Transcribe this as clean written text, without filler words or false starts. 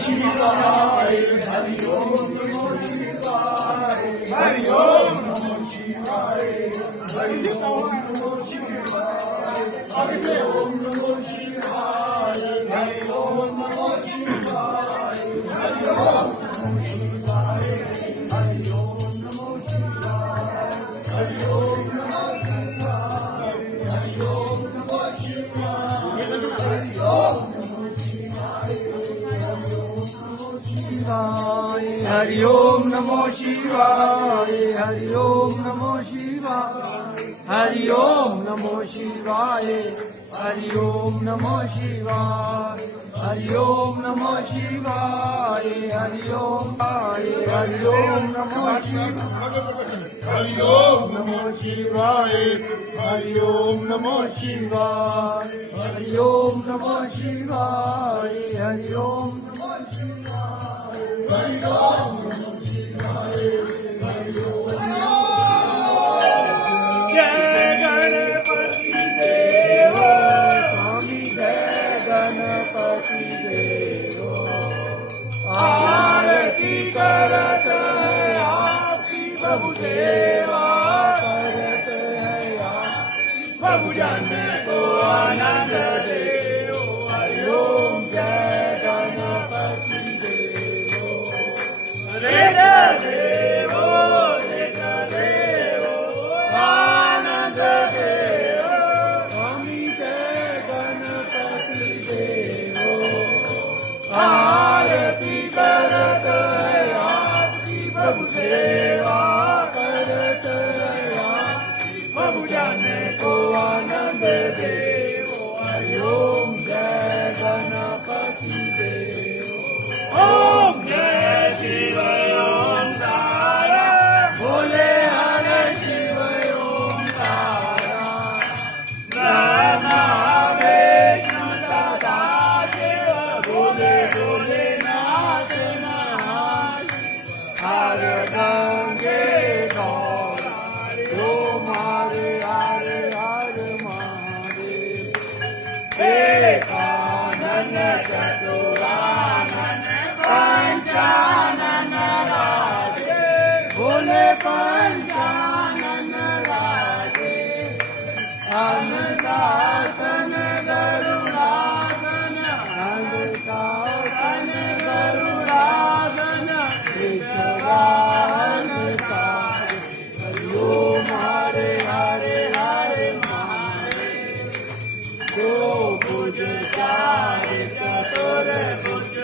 शिवाय हरि ओम नमो शिवाय हरि ओम नमो शिवाय हरि ओम नमो शिवाय हरि ओम नमो शिवाय हरि ओम नमो शिवाय हरि ओम नमो शिवाय हरि ओम नमो शिवाय हरि ओम नमो शिवाय हरि ओम नमो शिवाय हरि ओम नमो शिवाय हरि ओम नमो शिवाय हरि ओम नमो शिवाय हरि ओम नमो शिवाय हरि ओम हरि ओम नमो शिवाय हरि ओम नमो शिवाय हरि ओम नमो शिवाय हरि ओम नमो शिवाय हरि ओम आरती करत है आपकी प्रभु सेवा करत है प्रभु जन को आनंद देव हरि ओम जय गणपति देव रे देवो आनंद देव स्वामी जय गणपति देव आरती करत है आपकी प्रभु सेवा करत है प्रभु जाने को आनंद देव हरि ओम जय गणपति देव ओम जय शिव ओम तारा बोले हर शिव ओम तारा ब्रह्मा विष्णु सदा शिव बोले बोले नाथ महादेव हर